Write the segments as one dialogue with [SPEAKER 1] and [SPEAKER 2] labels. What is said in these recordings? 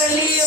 [SPEAKER 1] Hallelujah.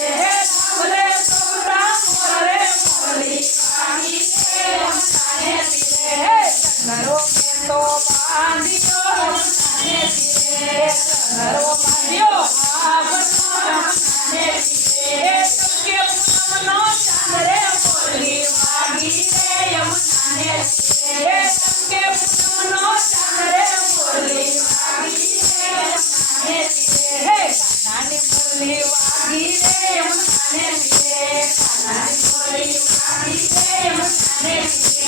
[SPEAKER 1] Yeah.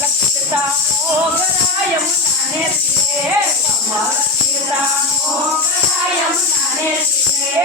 [SPEAKER 1] લક્ષતા મોગરા યમુનાને તીરે કમળ તીરા મોગરા યમુનાને તીરે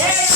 [SPEAKER 1] Yeah.